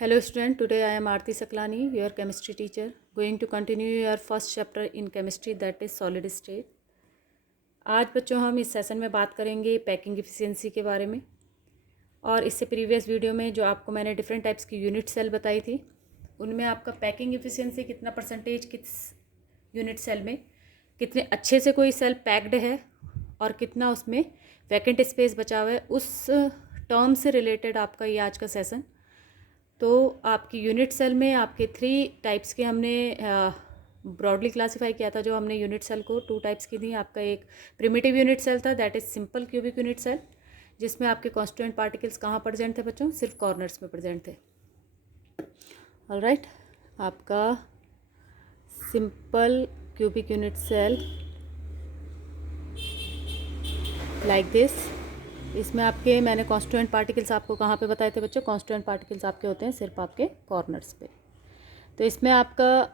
Hello student, today I am Aarti Saklani, your chemistry teacher, going to continue your first chapter in chemistry, that is solid state. आज बच्चों हम इस session में बात करेंगे packing efficiency के बारे में। और इससे प्रीवियस वीडियो में जो आपको मैंने डिफरेंट टाइप्स की यूनिट सेल बताई थी, उनमें आपका पैकिंग एफिशिएंसी कितना परसेंटेज किस यूनिट सेल में कितने अच्छे से कोई सेल पैक्ड है और कितना उसमें वैकेंट स्पेस बचा हुआ है, उस टर्म से रिलेटेड आपका ये आज का सेशन। तो आपकी यूनिट सेल में आपके 3 टाइप्स के हमने ब्रॉडली क्लासीफाई किया था। जो हमने यूनिट सेल को 2 टाइप्स की थी। आपका एक प्रिमिटिव यूनिट सेल था, that is simple cubic unit cell, जिसमें आपके कॉन्स्टिट्यूएंट पार्टिकल्स कहाँ प्रेजेंट थे बच्चों? सिर्फ कॉर्नर्स में प्रेजेंट थे। ऑलराइट, आपका simple cubic unit cell like this. इसमें आपके मैंने कॉन्स्टिट्यूएंट पार्टिकल्स आपको कहाँ पे बताए थे बच्चों? कॉन्स्टिट्यूएंट पार्टिकल्स आपके होते हैं सिर्फ आपके कॉर्नर्स पे। तो इसमें आपका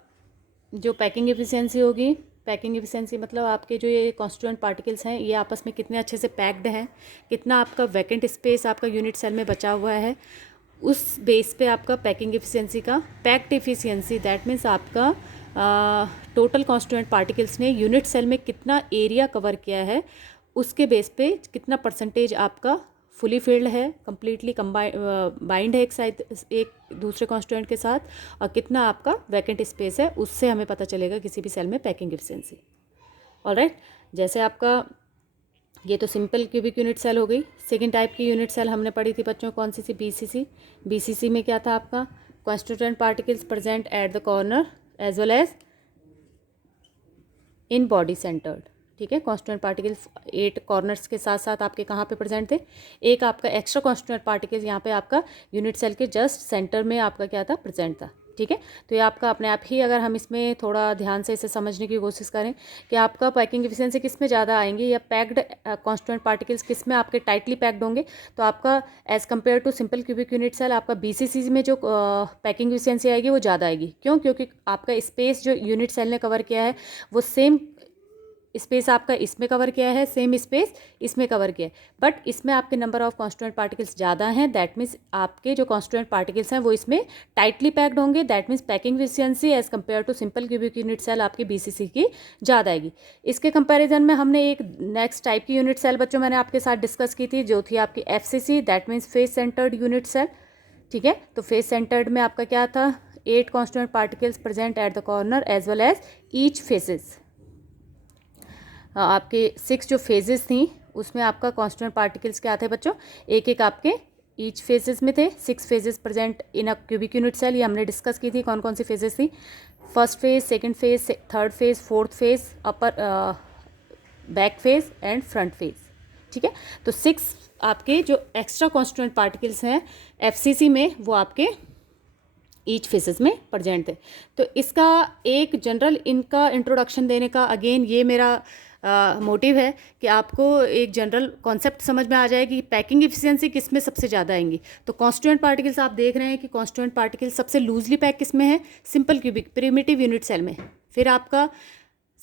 जो पैकिंग एफिशिएंसी होगी, पैकिंग एफिशिएंसी मतलब आपके जो ये कॉन्स्टिट्यूएंट पार्टिकल्स हैं, ये आपस में कितने अच्छे से पैक्ड हैं, कितना आपका वैकेंट स्पेस आपका यूनिट सेल में बचा हुआ है, उस बेस पे आपका पैकिंग एफिशिएंसी का पैक्ड एफिशिएंसी, दैट मीन्स आपका टोटल कॉन्स्टिट्यूएंट पार्टिकल्स ने यूनिट सेल में कितना एरिया कवर किया है, उसके बेस पे कितना परसेंटेज आपका फुली फिल्ड है, कम्प्लीटली बाइंड है एक दूसरे कॉन्स्टिट्यूएंट के साथ, और कितना आपका वैकेंट स्पेस है, उससे हमें पता चलेगा किसी भी सेल में पैकिंग एफिशिएंसी। ऑलराइट, जैसे आपका ये तो सिंपल क्यूबिक यूनिट सेल हो गई। सेकेंड टाइप की यूनिट सेल हमने पढ़ी थी बच्चों, कौन सी सी? बीसीसी। बीसीसी में क्या था आपका? Constituent particles present at the corner as well as in body centred. ठीक है, कॉन्स्टिट्यूएंट पार्टिकल्स 8 कॉर्नर्स के साथ साथ आपके कहाँ पे प्रेजेंट थे? एक आपका एक्स्ट्रा कॉन्स्टिट्यूएंट पार्टिकल्स यहाँ पे आपका यूनिट सेल के जस्ट सेंटर में आपका क्या था? प्रेजेंट था। ठीक है, तो ये आपका अपने आप ही, अगर हम इसमें थोड़ा ध्यान से इसे समझने की कोशिश करें कि आपका पैकिंग एफिशिएंसी किस में ज़्यादा आएंगे, या पैक्ड कॉन्स्टिट्यूएंट पार्टिकल्स किस में आपके टाइटली पैक्ड होंगे, तो आपका as compare to simple cubic unit cell आपका बीसीसी में जो पैकिंग एफिशिएंसी आएगी वो ज़्यादा आएगी। क्यों? क्योंकि आपका स्पेस जो यूनिट सेल ने कवर किया है वो सेम स्पेस आपका इसमें कवर किया है, सेम स्पेस इसमें कवर किया है, बट इसमें आपके नंबर ऑफ कॉन्स्टिट्यूएंट पार्टिकल्स ज़्यादा हैं। दैट मीन्स आपके जो कॉन्स्टिट्यूएंट पार्टिकल्स हैं वो इसमें टाइटली पैक्ड होंगे। That means packing efficiency as compare to simple cubic unit cell आपकी बीसीसी की ज़्यादा आएगी। इसके कंपैरिजन में हमने एक नेक्स्ट टाइप की यूनिट सेल बच्चों मैंने आपके साथ डिस्कस की थी, जो थी आपकी FCC, that means face centred unit cell. ठीक है, तो फेस सेंटर्ड में आपका क्या था? 8 constituent particles present at the corner as well as each faces. आपके 6 जो फेजेस थी उसमें आपका कॉन्स्टिट्यूएंट पार्टिकल्स क्या थे बच्चों? एक एक आपके ईच फेजेस में थे। 6 faces present in a cubic unit cell. ये हमने डिस्कस की थी कौन कौन सी फेजेस थी। First face, second face, third face, fourth face, upper back face and front face. ठीक है, तो 6 आपके जो एक्स्ट्रा कॉन्स्टिट्यूएंट पार्टिकल्स हैं एफसीसी में वो आपके ईच फेसेस में प्रेजेंट थे। तो इसका एक जनरल इनका इंट्रोडक्शन देने का अगेन ये मेरा मोटिव है कि आपको एक जनरल कॉन्सेप्ट समझ में आ जाए कि पैकिंग एफिशिएंसी किस में सबसे ज़्यादा आएंगी। तो कॉन्स्टिट्यूएंट पार्टिकल्स आप देख रहे हैं कि कॉन्स्टिट्यूएंट पार्टिकल्स सबसे लूजली पैक किस में है? Simple cubic primitive unit cell में। फिर आपका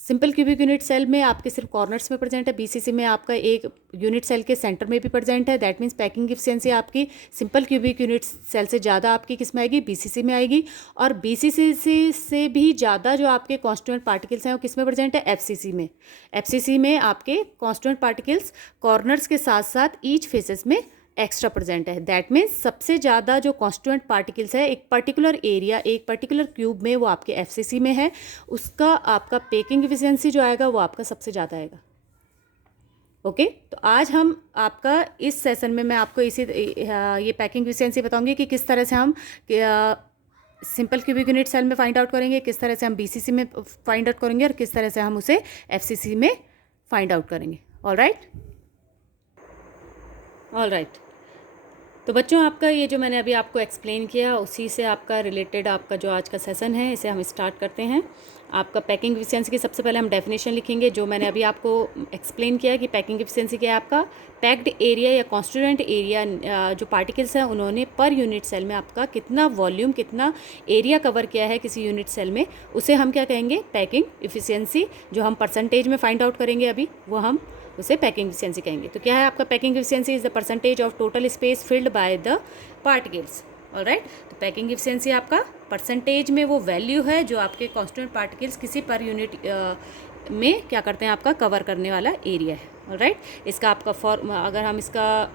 सिंपल क्यूबिक यूनिट सेल में आपके सिर्फ कॉर्नर्स में प्रेजेंट है। बीसीसी में आपका एक यूनिट सेल के सेंटर में भी प्रेजेंट है। दैट मीन्स पैकिंग एफिशिएंसी आपकी सिंपल क्यूबिक यूनिट सेल से ज़्यादा आपकी किस में आएगी? बीसीसी में आएगी। और बीसीसी से भी ज़्यादा जो आपके कॉन्स्टिट्यूएंट पार्टिकल्स हैं वो किस में प्रेजेंट है? एफसीसी में। एफसीसी में आपके कॉन्स्टिट्यूएंट पार्टिकल्स कॉर्नर्स के साथ साथ ईच फेसेस में एक्स्ट्रा प्रेजेंट है। दैट मीन्स सबसे ज़्यादा जो कॉन्स्टिट्यूएंट पार्टिकल्स है एक पर्टिकुलर एरिया, एक पर्टिकुलर क्यूब में, वो आपके एफसीसी में है। उसका आपका पैकिंग एफिशिएंसी जो आएगा वो आपका सबसे ज़्यादा आएगा। ओके, तो आज हम आपका इस सेशन में मैं आपको ये पैकिंग एफिशिएंसी बताऊंगी कि किस तरह से हम सिंपल क्यूबिक यूनिट सेल में फाइंड आउट करेंगे, किस तरह से हम बीसीसी में फाइंड आउट करेंगे, और किस तरह से हम उसे एफसीसी में फाइंड आउट करेंगे। ऑल राइट, तो बच्चों आपका ये जो मैंने अभी आपको एक्सप्लेन किया उसी से आपका रिलेटेड आपका जो आज का सेशन है इसे हम स्टार्ट करते हैं। आपका पैकिंग एफिशिएंसी की सबसे पहले हम डेफिनेशन लिखेंगे, जो मैंने अभी आपको एक्सप्लेन किया कि पैकिंग एफिशिएंसी क्या है। आपका पैक्ड एरिया या कॉन्स्टिट्यूएंट एरिया जो पार्टिकल्स हैं उन्होंने पर यूनिट सेल में आपका कितना वॉल्यूम, कितना एरिया कवर किया है किसी यूनिट सेल में, उसे हम क्या कहेंगे? Packing efficiency. जो हम परसेंटेज में फाइंड आउट करेंगे अभी, वो हम उसे पैकिंग एफिशिएंसी कहेंगे। तो क्या है आपका packing efficiency? Is the percentage of total space filled by the particles. Alright. तो पैकिंग एफिशिएंसी आपका परसेंटेज में वो वैल्यू है जो आपके कांस्टेंट पार्टिकल्स किसी पर यूनिट में क्या करते हैं, आपका कवर करने वाला एरिया है। ऑलराइट। इसका आपका अगर हम इसका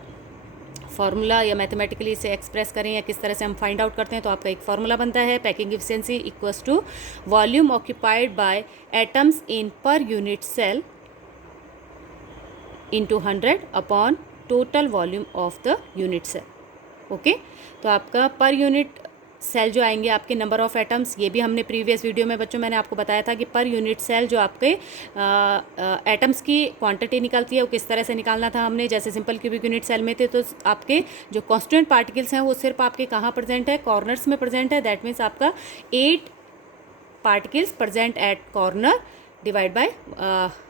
फार्मूला या मैथमेटिकली इसे एक्सप्रेस करें या किस तरह से हम फाइंड आउट करते हैं, तो आपका एक फार्मूला बनता है packing efficiency equals to volume occupied by atoms in per unit cell into 100 upon total volume of the unit cell. Okay. तो आपका पर यूनिट सेल जो आएंगे आपके नंबर ऑफ एटम्स, ये भी हमने प्रीवियस वीडियो में बच्चों मैंने आपको बताया था कि पर यूनिट सेल जो आपके एटम्स की क्वांटिटी निकलती है वो किस तरह से निकालना था हमने। जैसे सिंपल क्यूबिक यूनिट सेल में थे तो आपके जो कांस्टेंट पार्टिकल्स हैं वो सिर्फ आपके कहाँ प्रेजेंट है, कॉर्नर्स में प्रेजेंट है। दैट मीन्स आपका 8 particles present at corner divide by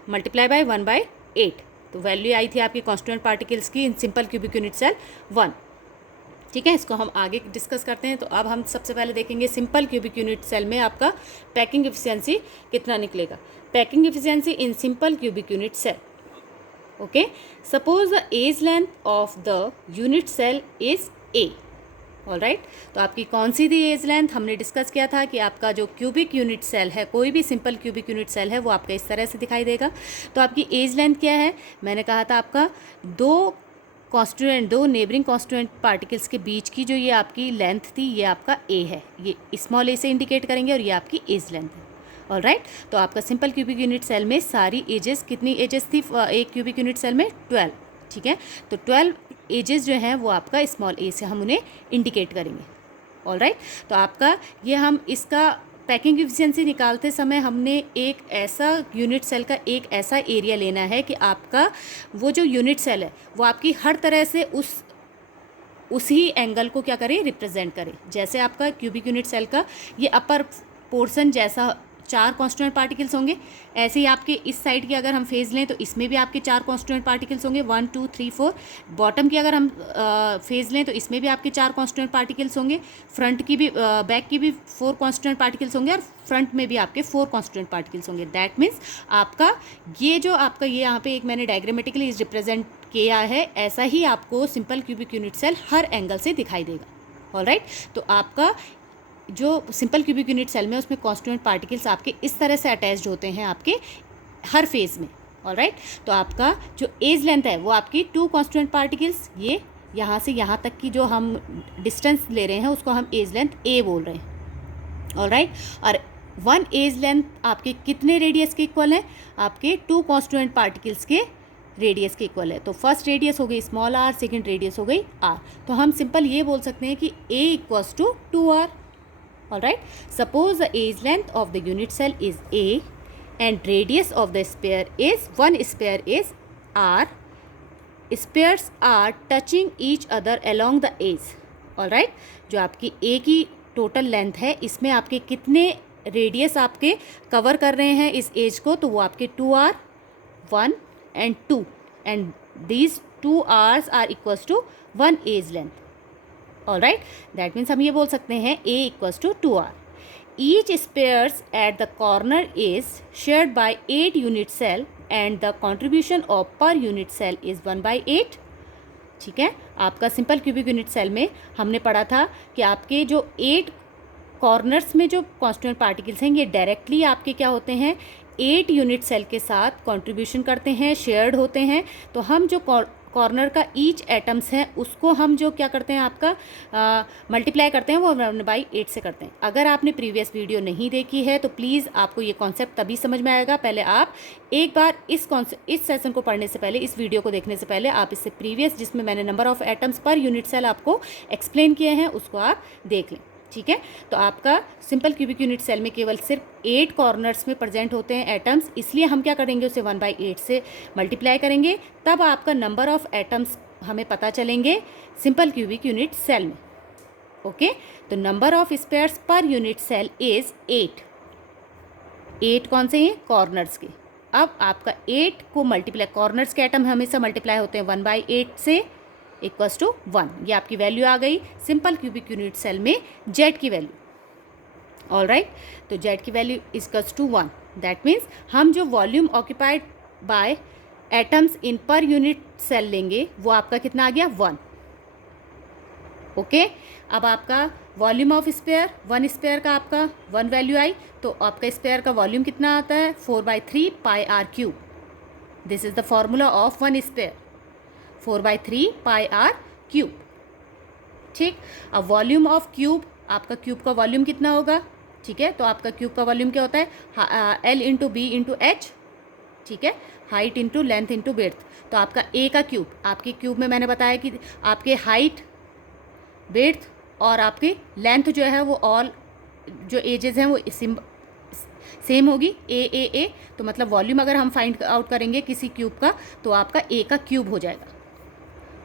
multiply by 1/8। तो वैल्यू आई थी आपकी कांस्टेंट पार्टिकल्स की in simple cubic unit cell 1। ठीक है, इसको हम आगे डिस्कस करते हैं। तो अब हम सबसे पहले देखेंगे सिंपल क्यूबिक यूनिट सेल में आपका पैकिंग एफिशिएंसी कितना निकलेगा। Packing efficiency in simple cubic unit cell. Okay, suppose the edge length of the unit cell is a. Alright. तो आपकी कौन सी थी एज लेंथ, हमने डिस्कस किया था कि आपका जो क्यूबिक यूनिट सेल है, कोई भी सिंपल क्यूबिक यूनिट सेल है वो आपका इस तरह से दिखाई देगा। तो आपकी एज लेंथ क्या है, मैंने कहा था आपका दो नेबरिंग कॉन्स्टिट्यूएंट पार्टिकल्स के बीच की जो ये आपकी लेंथ थी ये आपका ए है, ये स्मॉल ए से इंडिकेट करेंगे और ये आपकी एज लेंथ है। ऑलराइट। तो आपका सिंपल क्यूबिक यूनिट सेल में सारी एजेस, कितनी एजेस थी एक क्यूबिक यूनिट सेल में, 12। ठीक है, तो 12 एजेस जो हैं वो आपका स्मॉल ए से हम उन्हें इंडिकेट करेंगे। ऑलराइट। तो आपका ये हम इसका पैकिंग एफिशिएंसी निकालते समय हमने एक ऐसा यूनिट सेल का एक ऐसा एरिया लेना है कि आपका वो जो यूनिट सेल है वो आपकी हर तरह से उसी एंगल को क्या करे, रिप्रेजेंट करे। जैसे आपका क्यूबिक यूनिट सेल का ये अपर पोर्शन जैसा 4 कांस्टेंट पार्टिकल्स होंगे, ऐसे ही आपके इस साइड की अगर हम फेज लें तो इसमें भी आपके 4 कांस्टेंट पार्टिकल्स होंगे, 1 2 3 4। बॉटम की अगर हम फेज लें तो इसमें भी आपके 4 कांस्टेंट पार्टिकल्स होंगे। फ्रंट की भी बैक की भी 4 कांस्टेंट पार्टिकल्स होंगे और फ्रंट में भी आपके 4 कांस्टेंट पार्टिकल्स होंगे। दैट मीन्स आपका ये जो आपका ये यहाँ पे एक मैंने डायग्रामेटिकली रिप्रेजेंट किया है, ऐसा ही आपको सिंपल क्यूबिक यूनिट सेल हर एंगल से दिखाई देगा। ऑलराइट। तो आपका जो सिंपल क्यूबिक यूनिट सेल में उसमें कांस्टेंट पार्टिकल्स आपके इस तरह से अटैच्ड होते हैं आपके हर फेज में। ऑलराइट। तो आपका जो एज लेंथ है वो आपकी 2 कांस्टेंट पार्टिकल्स, ये यहाँ से यहाँ तक की जो हम डिस्टेंस ले रहे हैं उसको हम एज लेंथ ए बोल रहे हैं। ऑलराइट। और 1 एज लेंथ आपके कितने रेडियस के इक्वल है, आपके 2 कांस्टेंट पार्टिकल्स के रेडियस के इक्वल है। तो फर्स्ट रेडियस हो गई स्मॉल आर, सेकेंड रेडियस हो गई आर। तो हम सिंपल ये बोल सकते हैं कि A equals to 2r। Alright, suppose the age length of the unit cell is A and radius of the sphere is, one sphere is R. Spheres are touching each other along the edge. Alright, जो आपकी A की total length है इसमें आपके कितने radius आपके cover कर रहे हैं इस एज को, तो वो आपके 2r, 1 and 2 and these 2 r's are equals to 1 age length. Alright, that means हम ये बोल सकते हैं A equals to 2r। Each spheres at the corner is shared by 8 unit cell and the contribution of per unit cell is 1/8। ठीक है, आपका simple cubic unit cell में हमने पढ़ा था कि आपके जो 8 कॉर्नर्स में जो कांस्टेंट पार्टिकल्स हैं ये डायरेक्टली आपके क्या होते हैं, 8 यूनिट सेल के साथ कॉन्ट्रीब्यूशन करते हैं, शेयर्ड होते हैं। तो हम जो कॉर्नर का ईच एटम्स है उसको हम जो क्या करते हैं आपका मल्टीप्लाई करते हैं वो 1/8 से करते हैं। अगर आपने प्रीवियस वीडियो नहीं देखी है तो प्लीज़ आपको ये कॉन्सेप्ट तभी समझ में आएगा। पहले आप एक बार इस सेशन को पढ़ने से पहले, इस वीडियो को देखने से पहले आप इससे प्रीवियस जिसमें मैंने number of atoms per unit cell आपको एक्सप्लेन किए हैं उसको आप देख लें। ठीक है, तो आपका सिंपल क्यूबिक यूनिट सेल में केवल सिर्फ 8 कॉर्नर्स में प्रेजेंट होते हैं एटम्स, इसलिए हम क्या करेंगे उसे 1/8 से मल्टीप्लाई करेंगे, तब आपका नंबर ऑफ एटम्स हमें पता चलेंगे सिंपल क्यूबिक यूनिट सेल में। ओके, तो number of spheres per unit cell is 8। 8 कौन से हैं, कॉर्नर्स के। अब आपका 8 को मल्टीप्लाई, कॉर्नर्स के एटम हमेशा मल्टीप्लाई होते हैं 1/8 से, इक्वल्स टू 1। ये आपकी वैल्यू आ गई सिंपल क्यूबिक यूनिट सेल में जेड की वैल्यू। ऑलराइट, तो जेड की value equals to 1। That means हम जो volume occupied by atoms in per unit cell लेंगे वो आपका कितना आ गया, 1। ओके। अब आपका volume of sphere, one sphere का आपका वन वैल्यू आई, तो आपका स्पेयर का वॉल्यूम कितना आता है 4/3 pi are cube. This is the formula of one sphere, 4/3 pi are cube. ठीक, अब वॉल्यूम ऑफ क्यूब, आपका क्यूब का वॉल्यूम कितना होगा, ठीक है, तो आपका क्यूब का वॉल्यूम क्या होता है L into b into h, ठीक है, height into length into width. तो आपका ए का क्यूब, आपके क्यूब में मैंने बताया कि आपके हाइट, विड्थ और आपकी लेंथ जो है वो ऑल जो एजेस हैं वो सेम होगी, ए। तो मतलब वॉल्यूम अगर हम फाइंड आउट करेंगे किसी क्यूब का तो आपका ए का क्यूब हो जाएगा।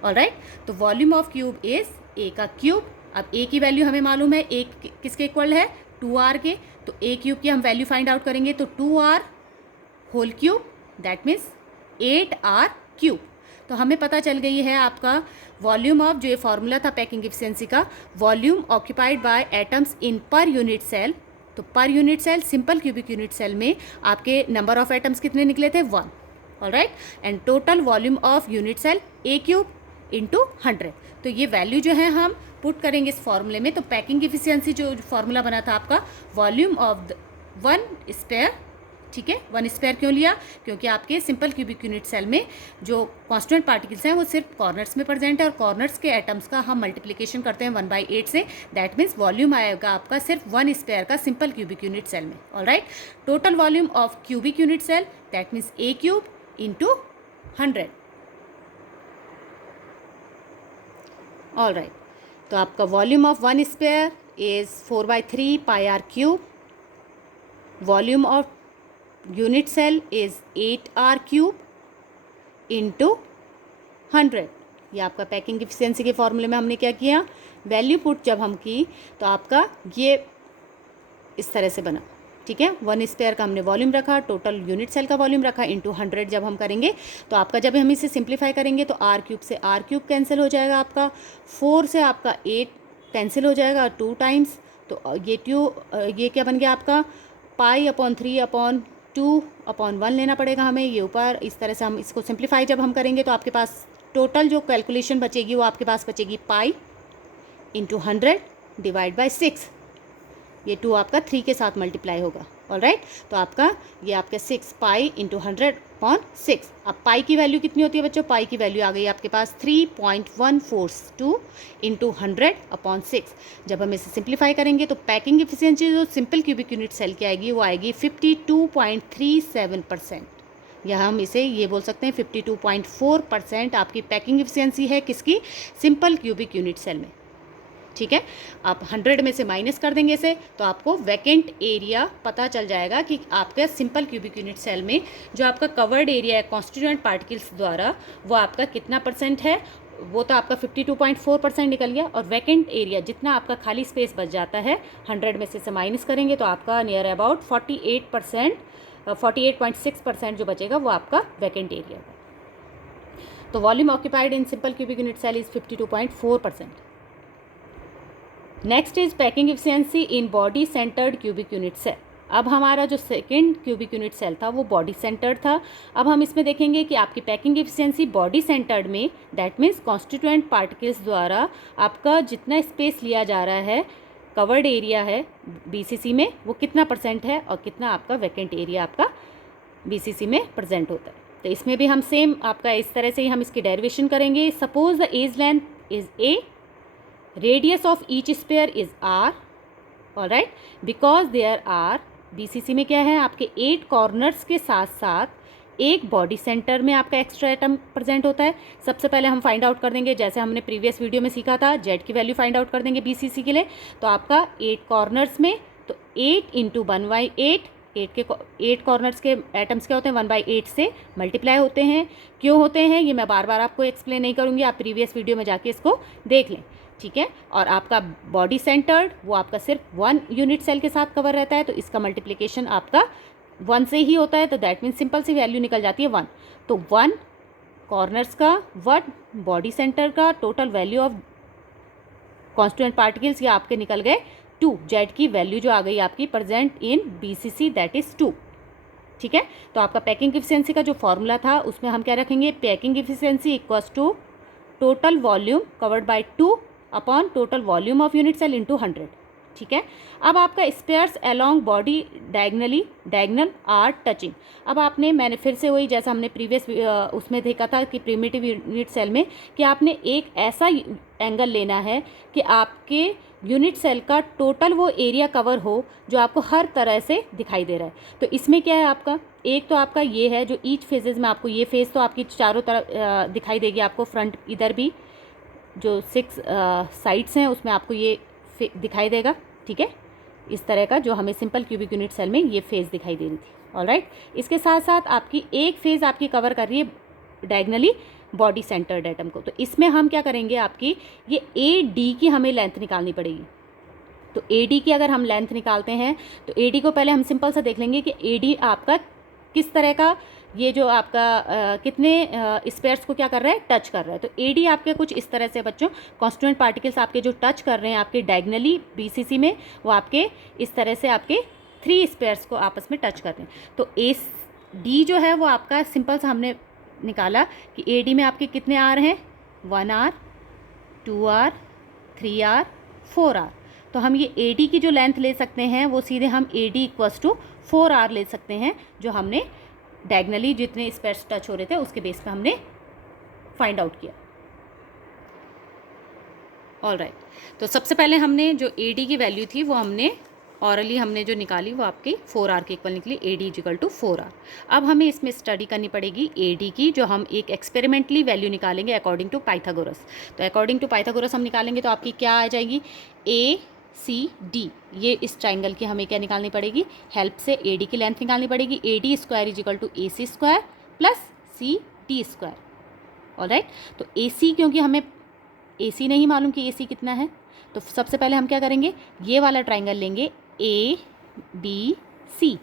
ऑलराइट, तो volume of cube is a का क्यूब। अब ए की वैल्यू हमें मालूम है, ए किसके इक्वल है 2r के, तो ए क्यूब की हम वैल्यू फाइंड आउट करेंगे तो 2r whole cube, that means 8r cube. तो हमें पता चल गई है आपका वॉल्यूम ऑफ, जो ये फॉर्मूला था पैकिंग एफिशिएंसी का, volume occupied by atoms in per unit cell. तो per unit cell, simple cubic unit cell में आपके नंबर ऑफ एटम्स कितने निकले थे 1। Alright, and total volume of unit cell A cube into 100। तो ये वैल्यू जो है हम पुट करेंगे इस फॉर्मूले में। तो पैकिंग एफिशिएंसी जो फॉर्मूला बना था आपका, वॉल्यूम ऑफ वन स्पेयर, ठीक है, वन स्पेयर क्यों लिया, क्योंकि आपके सिंपल क्यूबिक यूनिट सेल में जो कॉन्स्टेंट पार्टिकल्स हैं वो सिर्फ कॉर्नर्स में प्रेजेंट है, और कॉर्नर्स के एटम्स का हम मल्टीप्लिकेशन करते हैं 1/8 से। दैट मीन्स वॉल्यूम आएगा आपका सिर्फ वन स्पेयर का सिंपल क्यूबिक यूनिट सेल में। Alright, total volume of cubic unit cell, that means a cube into 100। Alright, तो आपका volume of one sphere is 4/3 pi are cube, volume of unit cell is 8r cube into 100। ये आपका packing efficiency के फॉर्मूले में हमने क्या किया, वैल्यू पुट जब हम की तो आपका ये इस तरह से बना, ठीक है। वन स्पेयर का हमने वॉल्यूम रखा, टोटल यूनिट सेल का वॉल्यूम रखा, इंटू 100 जब हम करेंगे तो आपका, जब हम इसे सिंप्लीफाई करेंगे तो आर क्यूब से आर क्यूब कैंसिल हो जाएगा, आपका 4 से आपका 8 कैंसिल हो जाएगा 2 टाइम्स। तो ये क्या बन गया आपका π/3/2/1 लेना पड़ेगा हमें ये ऊपर। इस तरह से हम इसको सिंप्लीफाई जब हम करेंगे तो आपके पास टोटल जो कैलकुलेशन बचेगी वो आपके पास बचेगी पाई इंटू 100 डिवाइड बाई 6। ये 2 आपका 3 के साथ मल्टीप्लाई होगा। ऑलराइट, तो आपका ये आपका 6 पाई इंटू 100/6। अब पाई की वैल्यू कितनी होती है बच्चों, पाई की वैल्यू आ गई आपके पास 3.142 इंटू 100/6। जब हम इसे सिंप्लीफाई करेंगे तो पैकिंग एफिशिएंसी जो सिंपल क्यूबिक यूनिट सेल की आएगी वो आएगी 52.37%, या हम इसे ये बोल सकते हैं 52.4% आपकी पैकिंग एफिशिएंसी है किसकी, सिंपल क्यूबिक यूनिट सेल में। ठीक है, आप 100 में से माइनस कर देंगे इसे तो आपको वैकेंट एरिया पता चल जाएगा कि आपके सिंपल क्यूबिक यूनिट सेल में जो आपका कवर्ड एरिया है कॉन्स्टिट्यूएंट पार्टिकल्स द्वारा वो आपका कितना % है। वो तो आपका 52.4% निकल गया, और वैकेंट एरिया जितना आपका खाली स्पेस बच जाता है 100 में से माइनस करेंगे तो आपका नियर अबाउट 48.6% जो बचेगा वो आपका वैकेंट एरिया है। तो volume occupied in simple cubic unit cell is 52.4%। Next is packing efficiency in body centred cubic unit cell. अब हमारा जो सेकेंड क्यूबिक यूनिट सेल था वो बॉडी सेंटर्ड था। अब हम इसमें देखेंगे कि आपकी पैकिंग एफिशिएंसी बॉडी सेंटर्ड में, दैट मीन्स कॉन्स्टिट्यूएंट पार्टिकल्स द्वारा आपका जितना स्पेस लिया जा रहा है, कवर्ड एरिया है बीसीसी में, वो कितना % है और कितना आपका वैकेंट एरिया आपका बीसीसी में प्रेजेंट होता है। तो इसमें भी हम सेम आपका इस तरह से ही हम इसकी डेरिवेशन करेंगे। Suppose the edge length is a, radius of each sphere is r, alright, because there are BCC में क्या है आपके 8 कॉर्नर्स के साथ साथ एक बॉडी सेंटर में आपका एक्स्ट्रा एटम प्रेजेंट होता है। सबसे पहले हम फाइंड आउट कर देंगे, जैसे हमने प्रीवियस वीडियो में सीखा था, जेड की वैल्यू फाइंड आउट कर देंगे BCC के लिए। तो आपका 8 कॉर्नर्स में तो 8 इंटू 1/8, 8 कॉर्नर्स के एटम्स क्या होते हैं 1/8 से मल्टीप्लाई होते हैं। क्यों होते हैं ये मैं बार बार आपको एक्सप्लेन नहीं करूँगी, आप प्रीवियस वीडियो में जाके इसको देख लें। ठीक है, और आपका बॉडी सेंटर्ड वो आपका सिर्फ 1 यूनिट सेल के साथ कवर रहता है, तो इसका मल्टीप्लिकेशन आपका 1 से ही होता है। तो that means simple C value निकल जाती है 1। तो 1 कॉर्नर्स का, 1 बॉडी सेंटर का, total value of constituent particles ये आपके निकल गए 2। जेड की वैल्यू जो आ गई आपकी present in BCC that is 2। ठीक है, तो आपका पैकिंग एफिशिएंसी का जो फॉर्मूला था उसमें हम क्या रखेंगे, packing efficiency equals to total volume covered by 2 upon total volume of unit cell into 100। ठीक है। अब आपका spheres along body diagonal are touching. अब मैंने फिर से वही जैसा हमने प्रीवियस उसमें देखा था कि प्रिमिटिव यूनिट सेल में कि आपने एक ऐसा एंगल लेना है कि आपके यूनिट सेल का टोटल वो एरिया कवर हो जो आपको हर तरह से दिखाई दे रहा है। तो इसमें क्या है आपका, एक तो आपका ये है जो ईच फेजेस में आपको, ये फेज तो आपकी चारों तरफ दिखाई देगी आपको, फ्रंट इधर भी जो 6 साइड्स हैं उसमें आपको ये दिखाई देगा। ठीक है, इस तरह का जो हमें सिंपल क्यूबिक यूनिट सेल में ये फेज दिखाई दे रही थी। ऑलराइट, इसके साथ साथ आपकी एक फेज आपकी कवर कर रही है डायगनली बॉडी सेंटर्ड एटम को। तो इसमें हम क्या करेंगे, आपकी ये ए डी की हमें लेंथ निकालनी पड़ेगी। तो ए डी की अगर हम लेंथ निकालते हैं तो ए डी को पहले हम सिंपल सा देख लेंगे कि ए डी आपका किस तरह का, ये जो आपका कितने स्पेयर्स को क्या कर रहा है, टच कर रहा है। तो ए डी आपके कुछ इस तरह से बच्चों, कॉन्स्टिट्यूएंट पार्टिकल्स आपके जो टच कर रहे हैं आपके डायगनली बीसीसी में, वो आपके इस तरह से आपके 3 स्पेयर्स को आपस में टच कर रहे हैं। तो ए डी जो है वो आपका सिंपल सा हमने निकाला कि ए डी में आपके कितने आर हैं, 1 आर, 2 आर, 3 आर, 4 आर। तो हम ये ए डी की जो लेंथ ले सकते हैं वो सीधे हम A D equals to 4 r ले सकते हैं, जो हमने डायगनली जितने स्पेयर्स टच हो रहे थे उसके बेस पे हमने फाइंड आउट किया। ऑलराइट, तो सबसे पहले हमने जो ए डी की वैल्यू थी वो हमने ऑरली हमने जो निकाली वो आपकी 4 आर के इक्वल निकली, A D equal to 4 r. अब हमें इसमें स्टडी करनी पड़ेगी ए डी की, जो हम एक एक्सपेरिमेंटली वैल्यू निकालेंगे अकॉर्डिंग टू पाइथागोरस। तो अकॉर्डिंग टू पाइथागोरस हम निकालेंगे तो आपकी क्या आ जाएगी, ए सी डी, ये इस ट्राइंगल की हमें क्या निकालनी पड़ेगी, हेल्प से ए डी की लेंथ निकालनी पड़ेगी। A D square is equal to A C square plus C D square. Alright, तो ए सी, क्योंकि हमें ए सी नहीं मालूम कि ए सी कितना है, तो सबसे पहले हम क्या करेंगे, ये वाला ट्राइंगल लेंगे ए बी सी।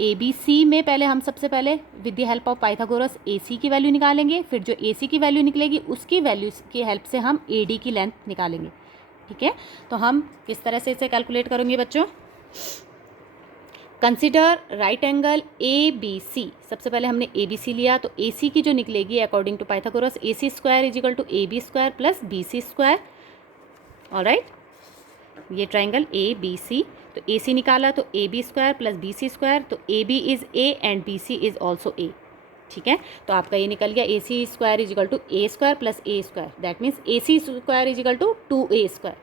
ए बी सी में पहले हम सबसे पहले with the help of Pythagoras A C की वैल्यू निकालेंगे, फिर जो ए सी की वैल्यू निकलेगी उसकी वैल्यू की हेल्प से हम ए डी की लेंथ निकालेंगे। ठीक है, तो हम किस तरह से इसे कैलकुलेट करेंगे बच्चों, consider right angle A B C. सबसे पहले हमने ए बी सी लिया, तो ए सी की जो निकलेगी according to Pythagoras, A C square is equal to A B square plus B C square. Alright, ये ट्राइंगल ए बी सी, तो ए सी निकाला तो A B square plus B C square, तो A B is A and B C is also A. ठीक है, तो आपका ये निकल गया A C square is equal to A square plus A square, that means A C square is equal to 2a square.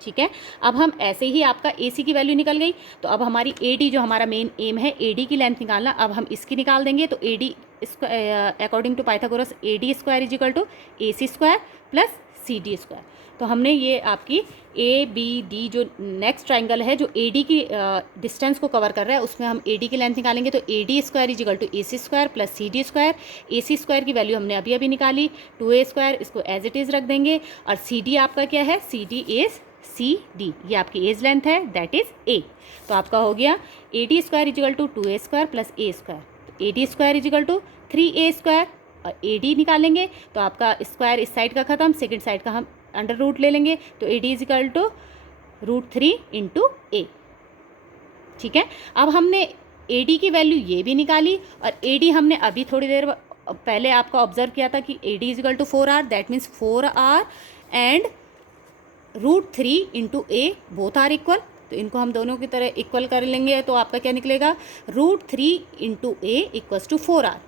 ठीक है, अब हम ऐसे ही आपका ए सी की वैल्यू निकल गई, तो अब हमारी ए डी जो हमारा मेन एम है ए डी की लेंथ निकालना, अब हम इसकी निकाल देंगे। तो A D according to Pythagoras A D square is equal to A C square plus C D square. तो हमने ये आपकी ए बी डी जो नेक्स्ट ट्राइंगल है जो ए डी की डिस्टेंस को कवर कर रहा है, उसमें हम ए डी की लेंथ निकालेंगे। तो A D square is equal to A C square plus C D square. A C square की वैल्यू हमने अभी अभी निकाली 2a स्क्वायर, इसको एज इट इज़ रख देंगे। और सी डी आपका क्या है, C D is C D, ये आपकी एज लेंथ है, दैट इज़ ए। तो आपका हो गया A D square is equal to 2a square plus A square. तो A D square is equal to 3a square, और ए डी निकालेंगे तो आपका स्क्वायर इस साइड का खत्म, सेकेंड साइड का हम अंडर रूट ले लेंगे। तो A D is equal to √3 into A. ठीक है, अब हमने ए डी की वैल्यू ये भी निकाली, और ए डी हमने अभी थोड़ी देर पहले आपका ऑब्जर्व किया था कि A D is equal to 4 r, that means 4 r and √3 into a both r equal. तो इनको हम दोनों की तरह इक्वल कर लेंगे, तो आपका क्या निकलेगा, √3 into a equals to 4 r.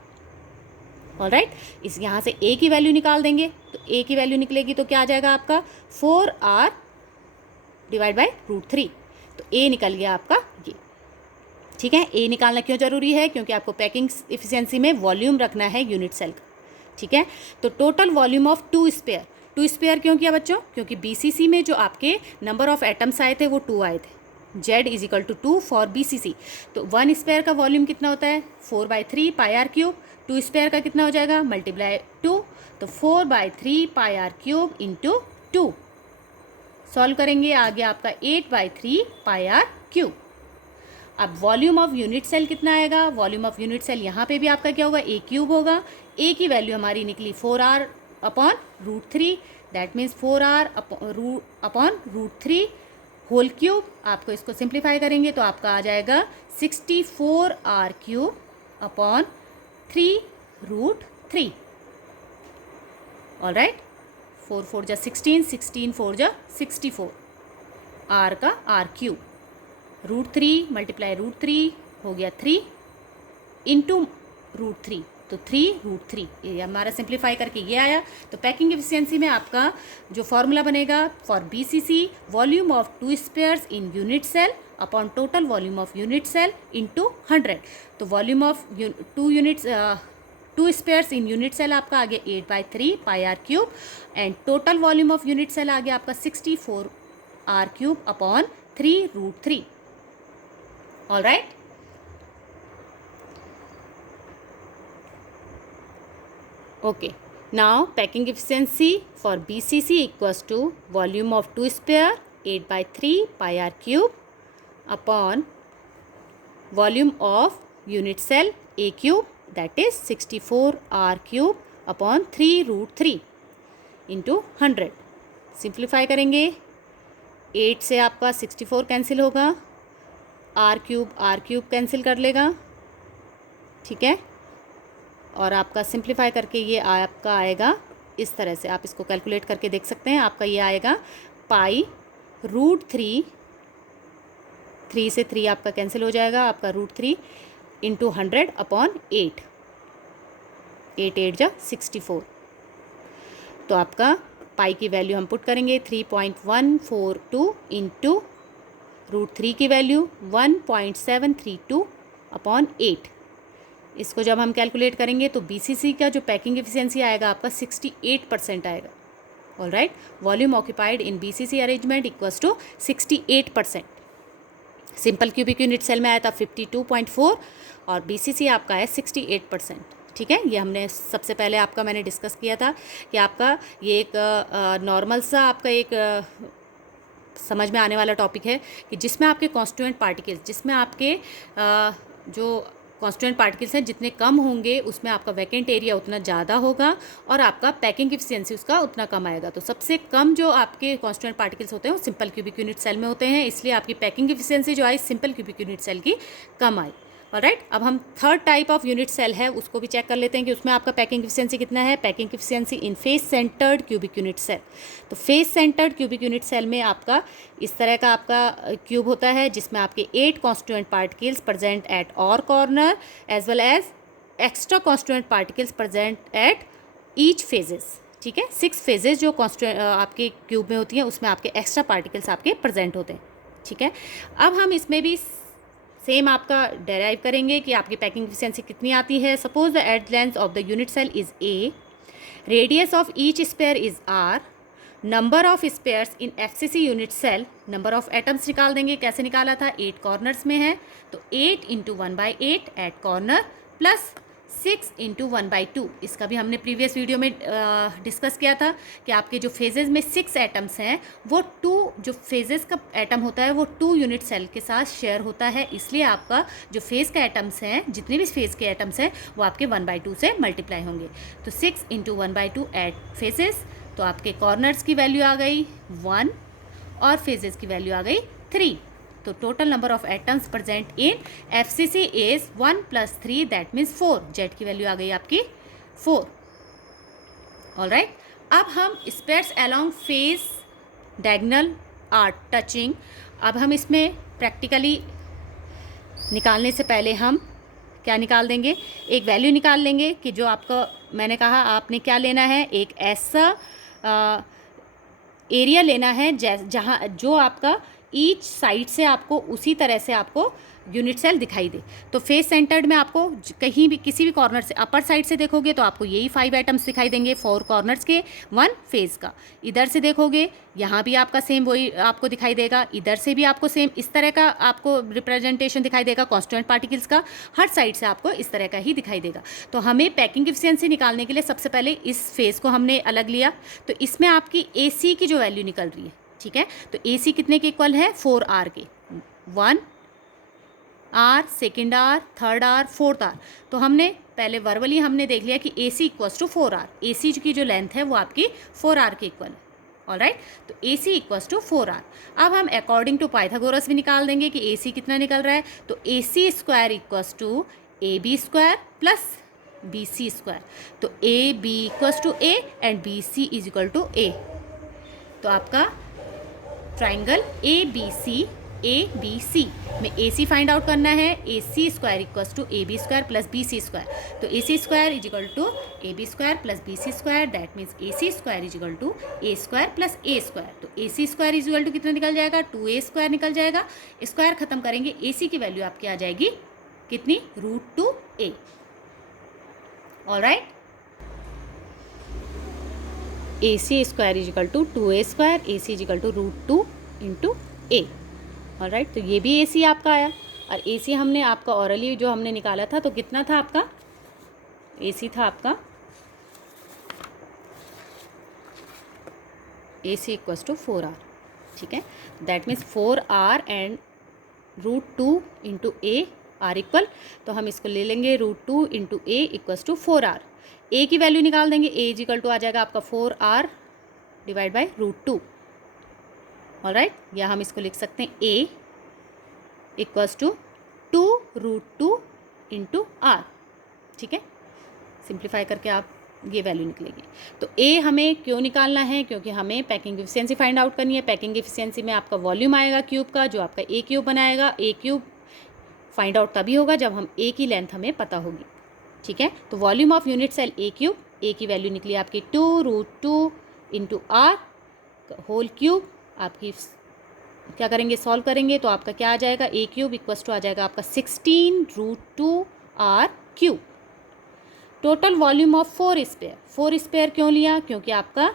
Alright, इस यहाँ से ए की वैल्यू निकाल देंगे, तो ए की वैल्यू निकलेगी तो क्या आ जाएगा आपका 4 आर डिवाइड बाई √3। तो ए निकल गया आपका ये। ठीक है, ए निकालना क्यों जरूरी है, क्योंकि आपको पैकिंग इफिशिएंसी में वॉल्यूम रखना है यूनिट सेल का। ठीक है, तो total volume of 2 sphere, 2 sphere क्यों किया बच्चों, क्योंकि बीसीसी में जो आपके नंबर ऑफ एटम्स आए थे वो 2 आए थे। Z is equal to 2 for BCC। तो 1 स्पेयर का वॉल्यूम कितना होता है, 4/3 पाई आर क्यूब। 2 स्पेयर का कितना हो जाएगा, मल्टीप्लाई 2, तो 4/3 pi are cube into 2। Solve करेंगे, आ गया आपका 8/3 पाई आर क्यूब। अब वॉल्यूम ऑफ यूनिट सेल कितना आएगा, वॉल्यूम ऑफ यूनिट सेल यहाँ पे भी आपका क्या होगा, ए क्यूब होगा। ए की वैल्यू हमारी निकली 4r upon √3, that means 4r upon √3 whole cube. आपको इसको सिंप्लीफाई करेंगे तो आपका आ जाएगा 64r क्यूब अपॉन 3 √3। ऑलराइट, 4 4 जा 16, 16 4 जा 64, r का r क्यूब, √3 मल्टीप्लाई √3 हो गया 3 इंटू √3, तो 3 √3, ये हमारा सिंप्लीफाई करके ये आया। तो पैकिंग एफिशिएंसी में आपका जो फॉर्मूला बनेगा फॉर BCC, volume of 2 spheres in unit cell upon total volume of unit cell into 100। तो volume of 2 spheres in unit cell आपका आ गया 8/3 pi r cube, and total volume of unit cell आ गया आपका 64 r cube upon 3 √3। All right, okay, now packing efficiency for BCC equals to volume of 2 sphere 8/3 pi r cube upon volume of unit cell A cube, that is 64 r cube upon 3 √3 into 100। Simplify करेंगे, 8 से आपका 64 cancel होगा, r cube cancel कर लेगा, ठीक है, और आपका सिंप्लीफाई करके ये आपका आएगा इस तरह से। आप इसको कैलकुलेट करके देख सकते हैं, आपका ये आएगा पाई √3, 3 से 3 आपका कैंसिल हो जाएगा, आपका √3 इंटू 100 अपॉन 8, 8 8 जा 64। तो आपका पाई की वैल्यू हम पुट करेंगे 3.142 इंटू √3 की वैल्यू 1.732 अपॉन 8। इसको जब हम कैलकुलेट करेंगे तो BCC का जो पैकिंग एफिशिएंसी आएगा आपका 68% आएगा। All right, volume occupied in BCC arrangement equals to 68%। Simple cubic unit cell में आया था 52.4 और BCC आपका है 68%। ठीक है, ये हमने सबसे पहले आपका मैंने डिस्कस किया था कि आपका ये एक नॉर्मल सा आपका एक समझ में आने वाला टॉपिक है कि जिसमें आपके कॉन्स्टिट्यूएंट पार्टिकल्स, जिसमें आपके जो कॉन्स्टिट्यूएंट पार्टिकल्स हैं जितने कम होंगे उसमें आपका वैकेंट एरिया उतना ज़्यादा होगा और आपका पैकिंग एफिशिएंसी उसका उतना कम आएगा। तो सबसे कम जो आपके कॉन्स्टिट्यूएंट पार्टिकल्स होते हैं वो सिंपल क्यूबिक यूनिट सेल में होते हैं, इसलिए आपकी पैकिंग एफिशिएंसी जो आई सिंपल क्यूबिक यूनिट सेल की कम आई। ऑलराइट, अब हम third type of unit cell है उसको भी चेक कर लेते हैं कि उसमें आपका पैकिंग एफिशिएंसी कितना है। Packing efficiency in face centred cubic unit cell. तो face centred cubic unit cell में आपका इस तरह का आपका क्यूब होता है जिसमें आपके 8 कॉन्स्टिट्यूएंट पार्टिकल्स प्रेजेंट एट और corner as well as extra constituent particles present at each faces. ठीक है, 6 फेजेस जो आपके क्यूब में होती हैं उसमें आपके एक्स्ट्रा पार्टिकल्स आपके प्रेजेंट होते हैं। ठीक है, अब हम इसमें भी सेम आपका डेराइव करेंगे कि आपकी पैकिंग एफिशिएंसी कितनी आती है। Suppose the edge length of the unit cell is A, radius of each sphere is R, number of spheres in FCC unit cell, number of atoms निकाल देंगे। कैसे निकाला था, 8 कॉर्नर्स में है तो 8 × 1/8 एट कॉर्नर प्लस 6 × 1/2। इसका भी हमने प्रीवियस वीडियो में डिस्कस किया था कि आपके जो फेजेस में 6 एटम्स हैं वो 2 जो फेजेस का एटम होता है वो 2 यूनिट सेल के साथ शेयर होता है, इसलिए आपका जो फेज का एटम्स हैं जितने भी फेज के एटम्स हैं वो आपके 1/2 से मल्टीप्लाई होंगे। तो 6 × 1/2 एट फेजेस, तो आपके कॉर्नर्स की वैल्यू आ गई 1 और फेजेस की वैल्यू आ गई 3। तो total number of atoms present in FCC is 1 + 3 that means 4। Z की वैल्यू आ गई आपकी 4। ऑलराइट, अब हम spheres along face diagonal are touching. अब हम इसमें प्रैक्टिकली निकालने से पहले हम क्या निकाल देंगे, एक वैल्यू निकाल लेंगे कि जो आपको मैंने कहा आपने क्या लेना है, एक ऐसा एरिया लेना है जहाँ जो आपका ईच साइड से आपको उसी तरह से आपको यूनिट सेल दिखाई दे। तो फेस सेंटर्ड में आपको कहीं भी किसी भी कॉर्नर से अपर साइड से देखोगे तो आपको यही 5 एटम्स दिखाई देंगे, 4 कॉर्नर्स के 1 फेस का। इधर से देखोगे यहाँ भी आपका सेम वही आपको दिखाई देगा, इधर से भी आपको सेम इस तरह का आपको रिप्रेजेंटेशन दिखाई देगा कॉन्स्टिट्यूएंट पार्टिकल्स का, हर साइड से आपको इस तरह का ही दिखाई देगा। तो हमें पैकिंग एफिशिएंसी निकालने के लिए सबसे पहले इस फेस को हमने अलग लिया, तो इसमें आपकी AC की जो वैल्यू निकल रही है, ठीक है, तो AC कितने के इक्वल है, 4R के, 1 R, second R, third R, fourth R। तो हमने पहले वर्बली हमने देख लिया कि AC equals to 4R। AC की जो लेंथ है वो आपकी 4R के इक्वल है। ऑलराइट, तो AC इक्वल्स टू 4R। अब हम अकॉर्डिंग टू पाइथागोरस भी निकाल देंगे कि AC कितना निकल रहा है, तो AC² equals to AB² plus B C square. तो A B equals to A and B C is equal to A. तो आपका ट्राइंगल ए बी सी में ए सी फाइंड आउट करना है। A C square equals to A B square plus B C square. तो A C square is equal to A B square plus B C square, that means A C square is equal to A square plus A square. तो A C square is equal to कितना निकल जाएगा, 2a square निकल जाएगा। Square खत्म करेंगे, ए C की value आपकी आ जाएगी कितनी, √2a। Alright, A C square is equal to 2a square, A C is equal to √2 into a. Alright, तो ये भी ए सी आपका आया। और ए सी हमने आपका ऑरली जो हमने निकाला था तो कितना था आपका, ए सी था आपका ए सी इक्वल्स टू 4r। ठीक है, that means 4r and √2 into a r equal. तो हम इसको ले लेंगे √2 into a equals to 4r। A की वैल्यू निकाल देंगे, ए इज इक्वल टू आ जाएगा आपका 4r डिवाइड बाई √2। ऑलराइट, या हम इसको लिख सकते हैं a equals to 2√2 into r. ठीक है, सिंप्लीफाई करके आप ये वैल्यू निकलेगी। तो a हमें क्यों निकालना है, क्योंकि हमें पैकिंग एफिशिएंसी फाइंड आउट करनी है। पैकिंग एफिशिएंसी में आपका वॉल्यूम आएगा क्यूब का, जो आपका a क्यूब बनाएगा। a क्यूब फाइंड आउट तभी होगा जब हम a की लेंथ हमें पता होगी। ठीक है, तो volume of unit cell a cube, a की वैल्यू निकली आपकी 2√2 इंटू आर होल क्यूब। आपकी क्या करेंगे, सॉल्व करेंगे तो आपका क्या आ जाएगा, a क्यूब इक्वल्स टू आ जाएगा आपका 16√2 r cube. Total volume of 4 sphere. 4 sphere क्यों लिया, क्योंकि आपका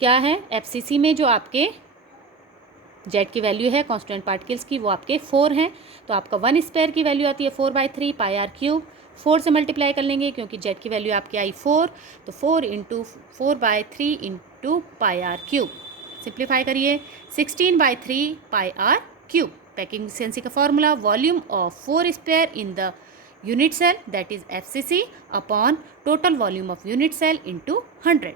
क्या है, एफसीसी में जो आपके जेड की वैल्यू है कांस्टेंट पार्टिकल्स की, वो आपके 4 हैं। तो आपका 1 स्पेयर की वैल्यू आती है 4/3 पाई आर क्यूब। 4 से मल्टीप्लाई कर लेंगे क्योंकि जेड की वैल्यू आपकी आई 4, तो 4 into 4/3 into pi are cube. Simplify करिए, 16/3 pi are cube. Packing efficiency का formula, volume of 4 sphere in the unit cell that is FCC upon total volume of unit cell into 100।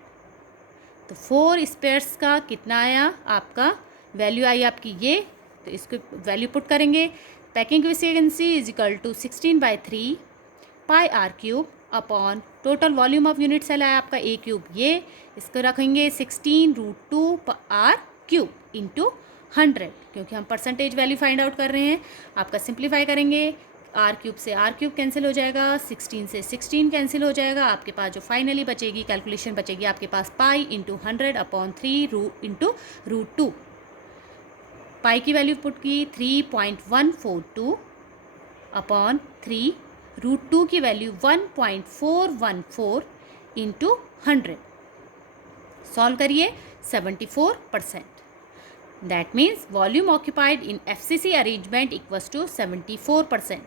तो 4 spheres का कितना आया आपका, value आई आपकी ये, तो इसको वैल्यू पुट करेंगे। Packing efficiency is equal to 16/3 pi are cube upon total volume of unit cell आया आपका a क्यूब, ये इसको रखेंगे 16√2 आर क्यूब इंटू 100, क्योंकि हम परसेंटेज वैल्यू फाइंड आउट कर रहे हैं। आपका सिंप्लीफाई करेंगे, आर क्यूब से आर क्यूब कैंसिल हो जाएगा, 16 से 16 कैंसिल हो जाएगा। आपके पास जो फाइनली बचेगी कैलकुलेशन बचेगी आपके पास पाई इंटू 100 अपॉन 3 इंटू √2। पाई की वैल्यू पुट की 3.142 अपॉन 3, √2 की वैल्यू 1.414 इंटू 100। सॉल्व करिए, 74%। That means volume occupied in FCC arrangement equals to 74%।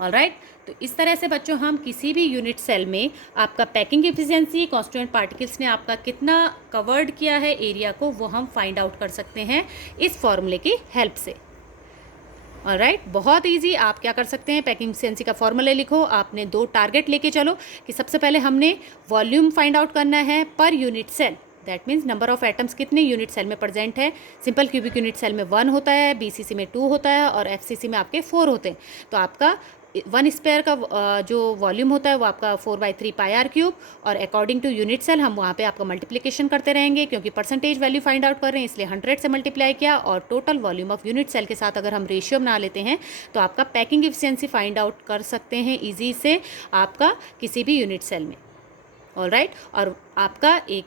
Alright, तो इस तरह से बच्चों हम किसी भी यूनिट सेल में आपका पैकिंग एफिशिएंसी कांस्टेंट पार्टिकल्स ने आपका कितना कवर्ड किया है एरिया को, वो हम फाइंड आउट कर सकते हैं इस फॉर्मूले की हेल्प से। ऑलराइट, बहुत इजी। आप क्या कर सकते हैं, पैकिंग एफिशिएंसी का फॉर्मूला लिखो, आपने 2 टारगेट लेके चलो कि सबसे पहले हमने वॉल्यूम फाइंड आउट करना है पर unit cell, that means number of atoms कितने यूनिट सेल में प्रेजेंट है। सिंपल क्यूबिक यूनिट सेल में 1 होता है, बीसीसी में 2 होता है और एफसीसी में आपके 4 होते हैं। तो आपका 1 स्पेयर का जो वॉल्यूम होता है वो आपका 4/3 पाई आर क्यूब, और अकॉर्डिंग टू यूनिट सेल हम वहाँ पे आपका मल्टीप्लिकेशन करते रहेंगे, क्योंकि परसेंटेज वैल्यू फाइंड आउट कर रहे हैं इसलिए 100 से मल्टीप्लाई किया, और total volume of unit cell के साथ अगर हम रेशियो बना लेते हैं तो आपका पैकिंग एफिशिएंसी फाइंड आउट कर सकते हैं ईजी से आपका किसी भी यूनिट सेल में। ऑलराइट, और आपका एक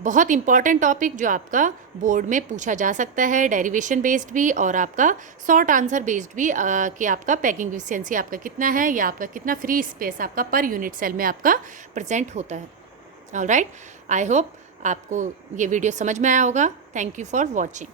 बहुत इंपॉर्टेंट टॉपिक जो आपका बोर्ड में पूछा जा सकता है, डेरिवेशन बेस्ड भी और आपका शॉर्ट आंसर बेस्ड भी, कि आपका पैकिंग एफिशिएंसी आपका कितना है या आपका कितना फ्री स्पेस आपका पर यूनिट सेल में आपका प्रेजेंट होता है। ऑलराइट, आई होप आपको ये वीडियो समझ में आया होगा। Thank you for watching.